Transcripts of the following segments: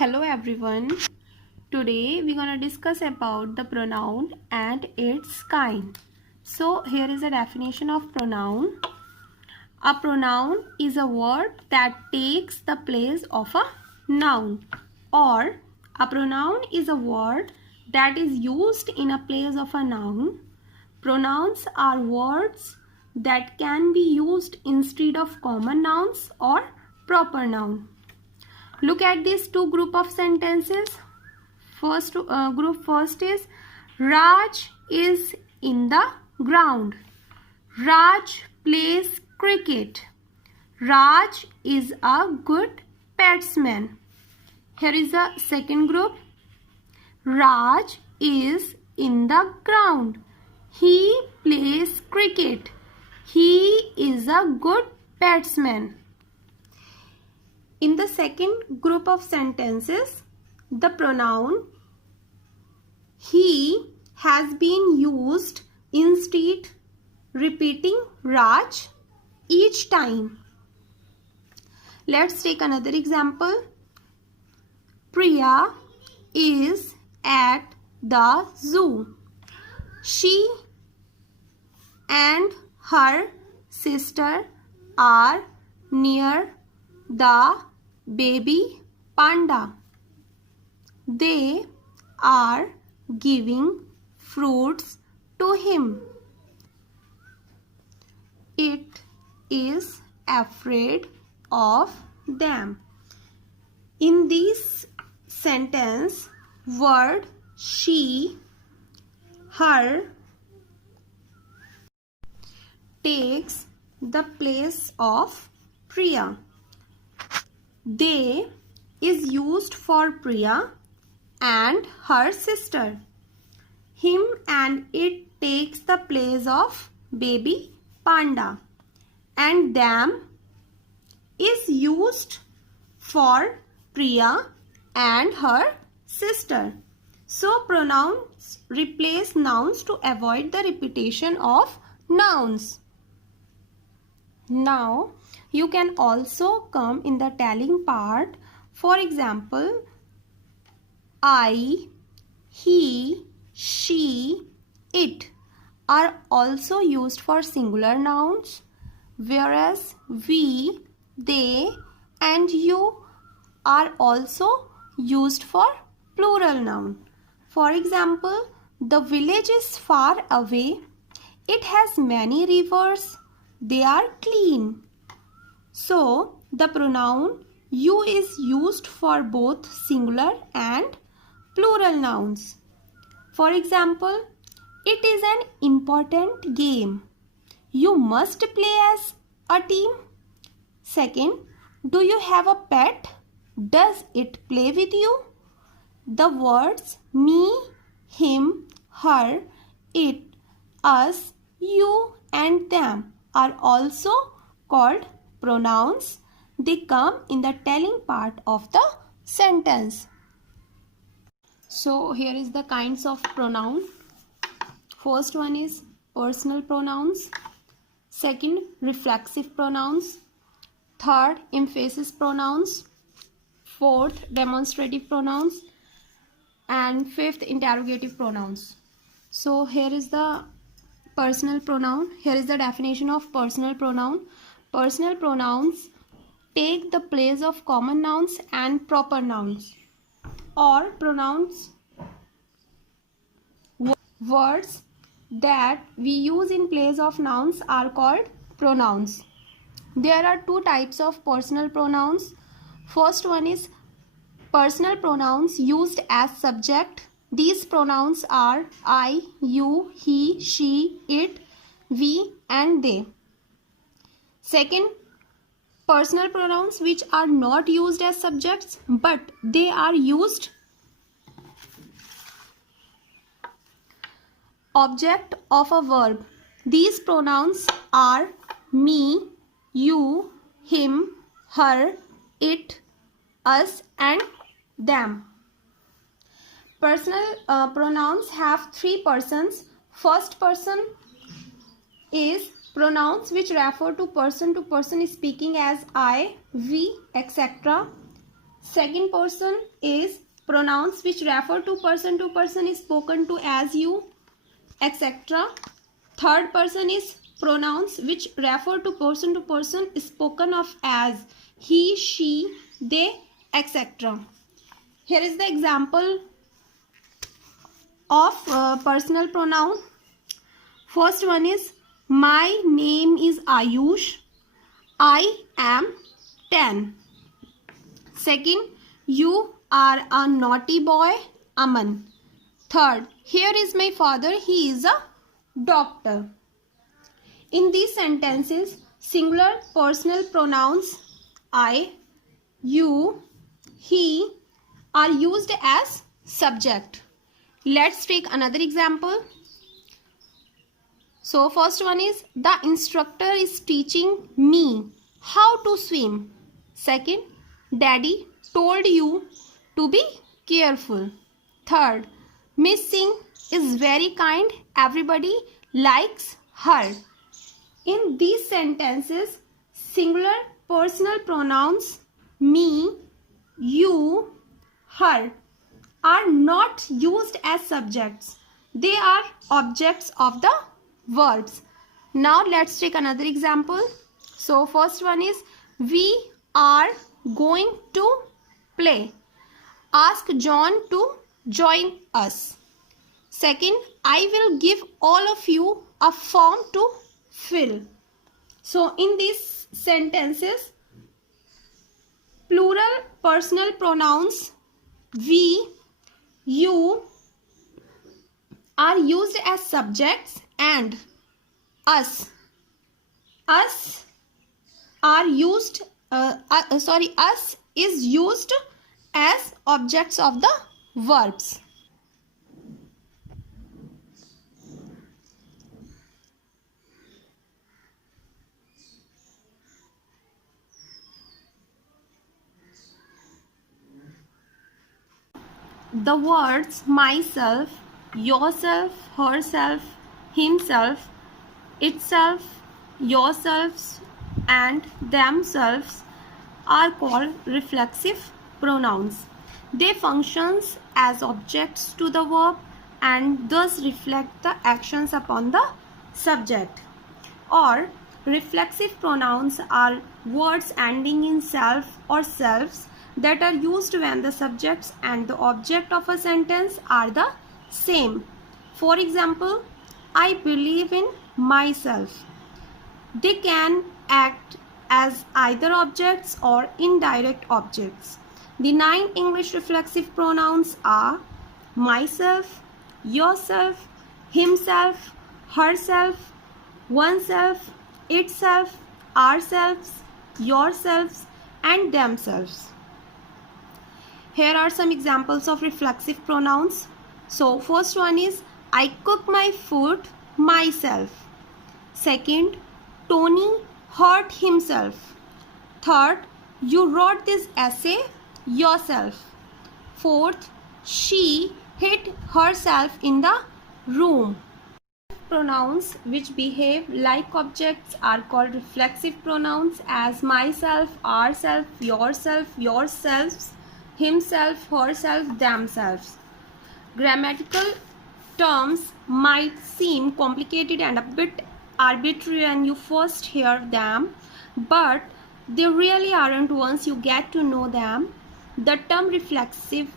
Hello everyone. Today we're gonna discuss about the pronoun and its kind. So here is a definition of pronoun. A pronoun is a word that takes the place of a noun, or a pronoun is a word that is used in a place of a noun. Pronouns are words that can be used instead of common nouns or proper noun. Look at these two group of sentences. First is Raj is in the ground. Raj plays cricket. Raj is a good batsman. Here is the second group. Raj is in the ground. He plays cricket. He is a good batsman. In the second group of sentences, the pronoun he has been used instead repeating Raj each time. Let's take another example. Priya is at the zoo. She and her sister are near the baby panda. They are giving fruits to him. It is afraid of them. In this sentence, word she, her takes the place of Priya. They is used for Priya and her sister. Him and it takes the place of baby panda. And them is used for Priya and her sister. So pronouns replace nouns to avoid the repetition of nouns. Now you can also come in the telling part. For example, I, he, she, it are also used for singular nouns, whereas we, they and you are also used for plural noun. For example, the village is far away. It has many rivers. They are clean. So, the pronoun you is used for both singular and plural nouns. For example, it is an important game. You must play as a team. Second, do you have a pet? Does it play with you? The words me, him, her, it, us, you and them are also called pronouns. They come in the telling part of the sentence. So here is the kinds of pronoun. First one is personal pronouns. Second, reflexive pronouns. Third, emphasis pronouns. Fourth, demonstrative pronouns. And fifth, interrogative pronouns. So here is the personal pronoun. Here is the definition of personal pronoun. Personal pronouns take the place of common nouns and proper nouns, or pronouns, words that we use in place of nouns are called pronouns. There are two types of personal pronouns. First one is personal pronouns used as subject. These pronouns are I, you, he, she, it, we and they. Second, personal pronouns which are not used as subjects but they are used object of a verb. These pronouns are me, you, him, her, it, us and them. Personal pronouns have three persons. First person is pronouns which refer to person speaking as I, we, etc. Second person is pronouns which refer to person is spoken to as you, etc. Third person is pronouns which refer to person is spoken of as he, she, they, etc. Here is the example of personal pronoun. First one is my name is Ayush. I am 10. Second, you are a naughty boy, Aman. Third, here is my father, he is a doctor. In these sentences, singular personal pronouns I, you, he are used as subject. Let's take another example. So first one is the instructor is teaching me how to swim. Second, Daddy told you to be careful. Third, Miss Singh is very kind. Everybody likes her. In these sentences, singular personal pronouns me, you, her are not used as subjects. They are objects of the verbs. Now let's take another example. So first one is we are going to play. Ask John to join us. Second, I will give all of you a form to fill. So in these sentences, plural personal pronouns we, you are used as subjects and us are used us is used as objects of the verbs. The words myself, yourself, herself, himself, itself, yourselves and themselves are called reflexive pronouns. They function as objects to the verb and thus reflect the actions upon the subject. Or reflexive pronouns are words ending in self or selves that are used when the subjects and the object of a sentence are the same. For example, I believe in myself. They can act as either objects or indirect objects. The 9 English reflexive pronouns are myself, yourself, himself, herself, oneself, itself, ourselves, yourselves, and themselves. Here are some examples of reflexive pronouns. So first one is I cook my food myself. Second, Tony hurt himself. Third, you wrote this essay yourself. Fourth, she hit herself in the room. Pronouns which behave like objects are called reflexive pronouns as myself, ourself, yourself, yourselves, himself, herself, themselves. Grammatical terms might seem complicated and a bit arbitrary when you first hear them, but they really aren't once you get to know them. The term reflexive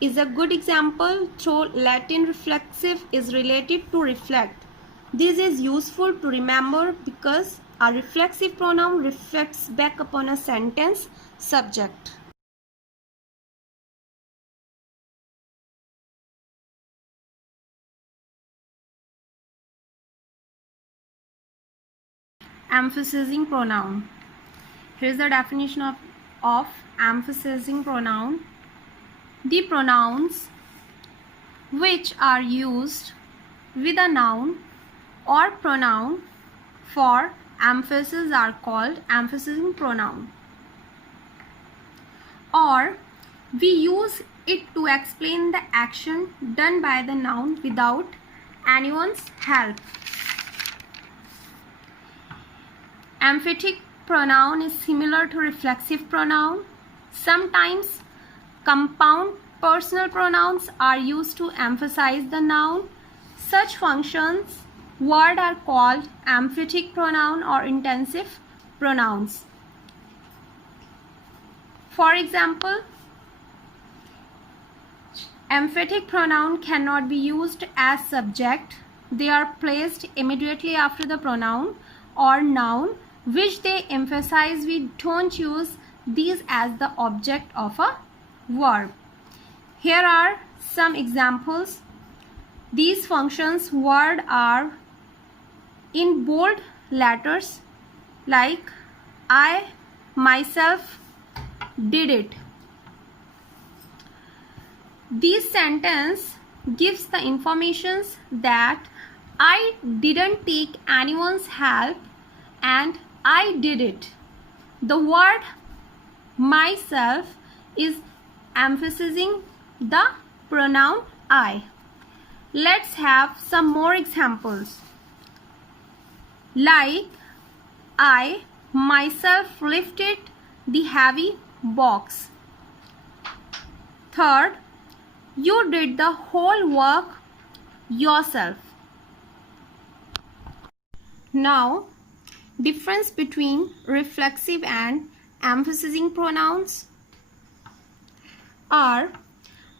is a good example, though Latin reflexive is related to reflect. This is useful to remember because a reflexive pronoun reflects back upon a sentence subject. Emphasizing pronoun. Here is the definition of emphasizing pronoun. The pronouns which are used with a noun or pronoun for emphasis are called emphasizing pronoun. Or we use it to explain the action done by the noun without anyone's help. Emphatic pronoun is similar to reflexive pronoun. Sometimes Compound personal pronouns are used to emphasize the noun. Such functions words are called emphatic pronoun or intensive pronouns. For example, emphatic pronoun cannot be used as subject. They are placed immediately after the pronoun or noun which they emphasize. We don't use these as the object of a verb. Here are some examples. These functions words are in bold letters like I myself did it. This sentence gives the information that I didn't take anyone's help and I did it. The word myself is emphasizing the pronoun I. Let's have some more examples. Like I myself lifted the heavy box. Third, you did the whole work yourself. Now, difference between reflexive and emphasizing pronouns are: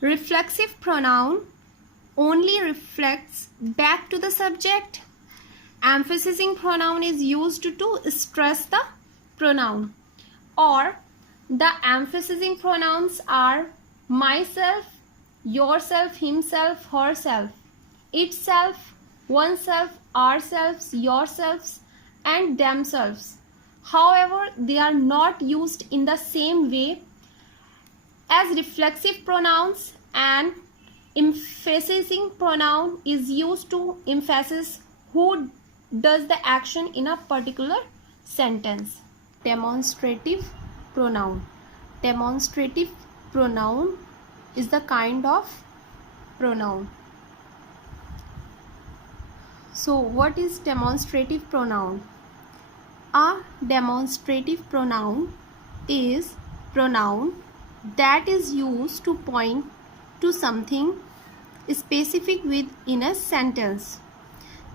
reflexive pronoun only reflects back to the subject. Emphasizing pronoun is used to stress the pronoun. Or the emphasizing pronouns are myself, yourself, himself, herself, itself, oneself, ourselves, yourselves, and themselves. However, they are not used in the same way as reflexive pronouns, and emphasizing pronoun is used to emphasize who does the action in a particular sentence. Demonstrative pronoun. Demonstrative pronoun is the kind of pronoun. So what is demonstrative pronoun? A demonstrative pronoun is pronoun that is used to point to something specific within a sentence.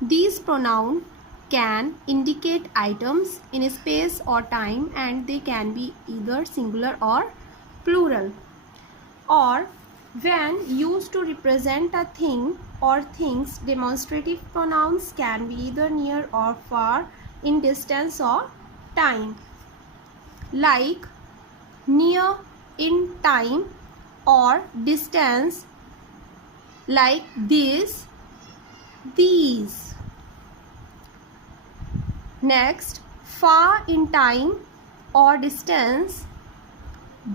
These pronouns can indicate items in space or time, and they can be either singular or plural. Or when used to represent a thing or things, demonstrative pronouns can be either near or far in distance or time. Like near in time or distance, like this, these. Next, far in time or distance,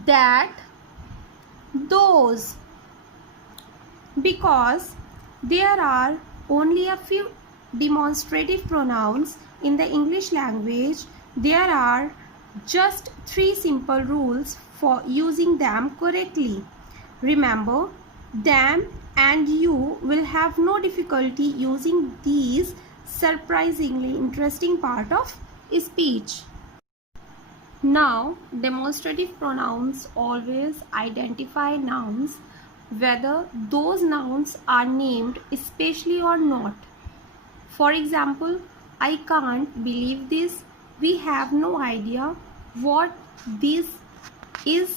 that, those. Because there are only a few demonstrative pronouns in the English language, there are just 3 simple rules for using them correctly. Remember them and you will have no difficulty using these surprisingly interesting part of speech. Now, demonstrative pronouns always identify nouns, whether those nouns are named especially or not. For example, I can't believe this. We have no idea what this is,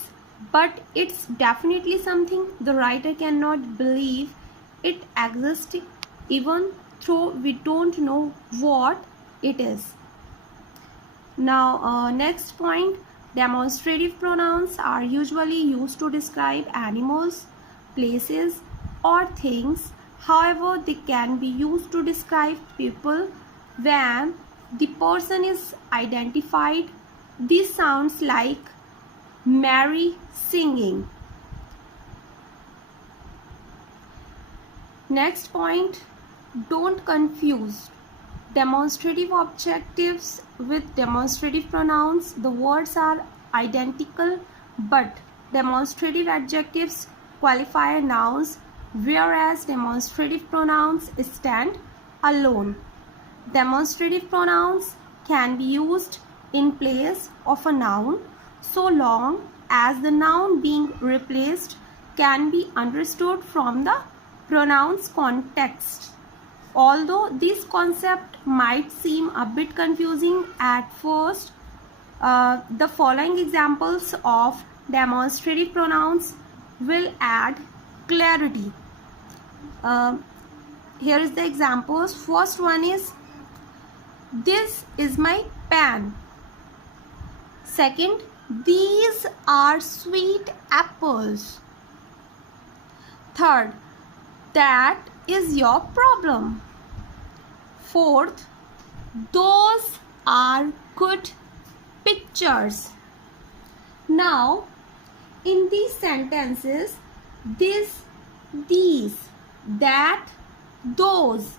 but it's definitely something. The writer cannot believe it exists even though we don't know what it is. Now, next point, demonstrative pronouns are usually used to describe animals, places, or things. However, they can be used to describe people when the person is identified. This sounds like Mary singing. Next point, don't confuse demonstrative adjectives with demonstrative pronouns. The words are identical, but demonstrative adjectives qualify nouns, whereas demonstrative pronouns stand alone. Demonstrative pronouns can be used in place of a noun so long as the noun being replaced can be understood from the pronoun's context. Although this concept might seem a bit confusing at first, the following examples of demonstrative pronouns will add clarity. Here is the examples. First one is, this is my pen. Second, these are sweet apples. Third, that is your problem. Fourth, those are good pictures. Now, in these sentences, this, these, that, those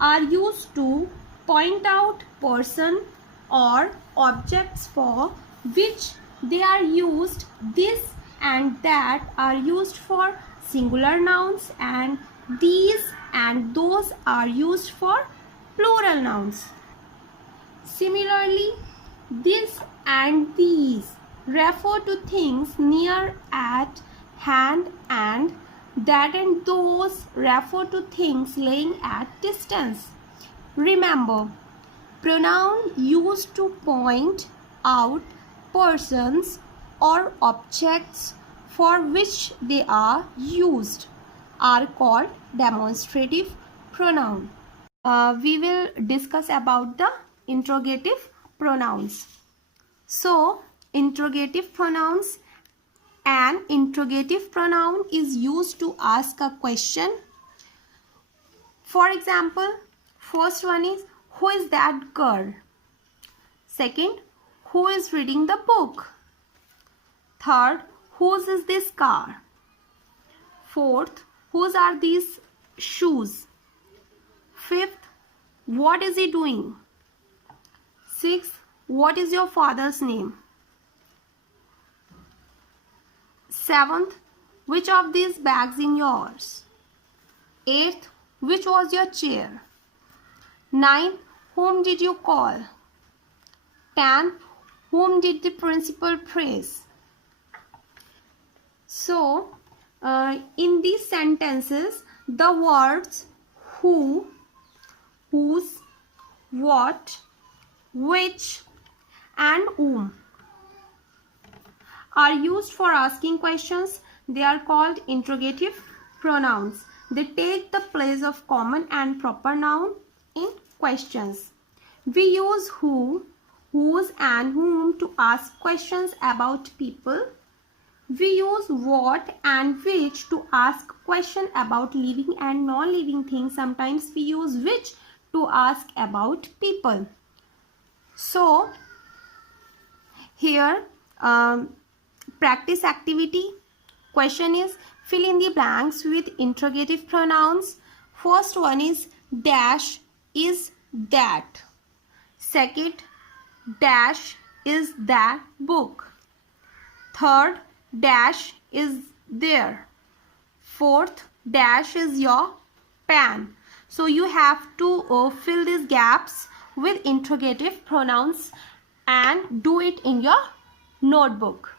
are used to point out person or objects for which they are used. This and that are used for singular nouns, and these and those are used for plural nouns. Similarly, this and these refer to things near at hand, and that and those refer to things lying at distance. Remember, pronoun used to point out persons or objects for which they are used are called demonstrative pronoun. We will discuss about the interrogative pronouns. So, interrogative pronouns. An interrogative pronoun is used to ask a question. For example, first one is, who is that girl? Second, who is reading the book? Third, whose is this car? Fourth, whose are these shoes? Fifth, what is he doing? Sixth, what is your father's name? Seventh, which of these bags is yours? Eighth, which was your chair? Ninth, whom did you call? 10th, whom did the principal praise? So, in these sentences, the words who, whose, what, which, and whom are used for asking questions. They are called interrogative pronouns. They take the place of common and proper noun in questions. We use who, whose, and whom to ask questions about people. We use what and which to ask questions about living and non-living things. Sometimes we use which to ask about people. So, here practice activity. Question is, fill in the blanks with interrogative pronouns. First one is, dash is that. Second, dash is that book. Third, dash is there. Fourth, dash is your pen. So you have to fill these gaps with interrogative pronouns and do it in your notebook.